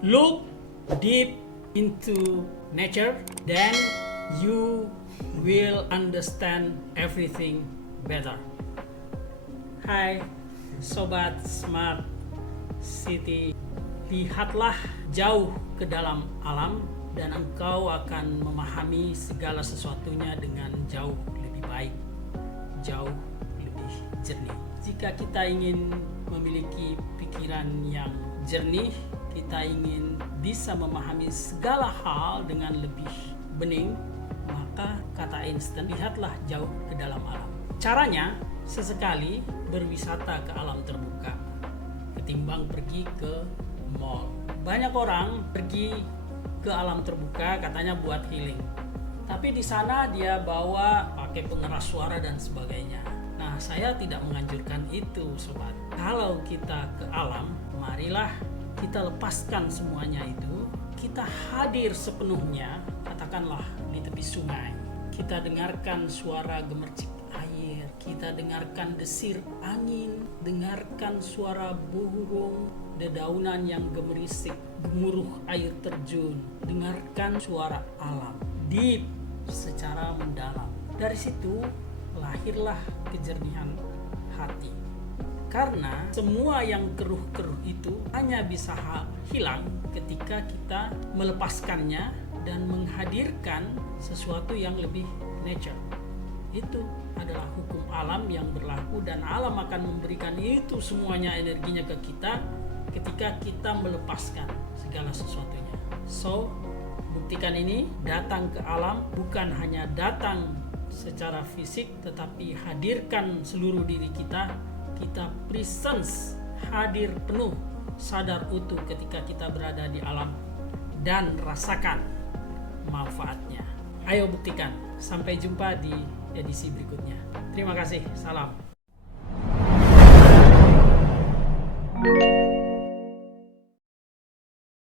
Look deep into nature, then you will understand everything better. Hai Sobat Smart City, lihatlah jauh ke dalam alam dan engkau akan memahami segala sesuatunya dengan jauh lebih baik, jauh lebih jernih. Jika kita ingin memiliki pikiran yang jernih, kita ingin bisa memahami segala hal dengan lebih bening, maka kata Einstein, lihatlah jauh ke dalam alam. Caranya, sesekali berwisata ke alam terbuka ketimbang pergi ke mall. Banyak orang pergi ke alam terbuka katanya buat healing, tapi di sana dia bawa pakai pengeras suara dan sebagainya. Nah, saya tidak menganjurkan itu, sobat. Kalau kita ke alam, marilah kita lepaskan semuanya itu. Kita hadir sepenuhnya, katakanlah di tepi sungai. Kita dengarkan suara gemercik air, kita dengarkan desir angin, dengarkan suara burung, dedaunan yang gemerisik, gemuruh air terjun, dengarkan suara alam deep secara mendalam. Dari situ lahirlah kejernihan hati. Karena semua yang keruh-keruh itu hanya bisa hilang ketika kita melepaskannya dan menghadirkan sesuatu yang lebih nature. Itu adalah hukum alam yang berlaku dan alam akan memberikan itu semuanya energinya ke kita ketika kita melepaskan segala sesuatunya. So, buktikan ini, datang ke alam bukan hanya datang secara fisik, tetapi hadirkan seluruh diri kita. Kita presence, hadir penuh, sadar utuh ketika kita berada di alam dan rasakan manfaatnya. Ayo buktikan. Sampai jumpa di edisi berikutnya. Terima kasih. Salam.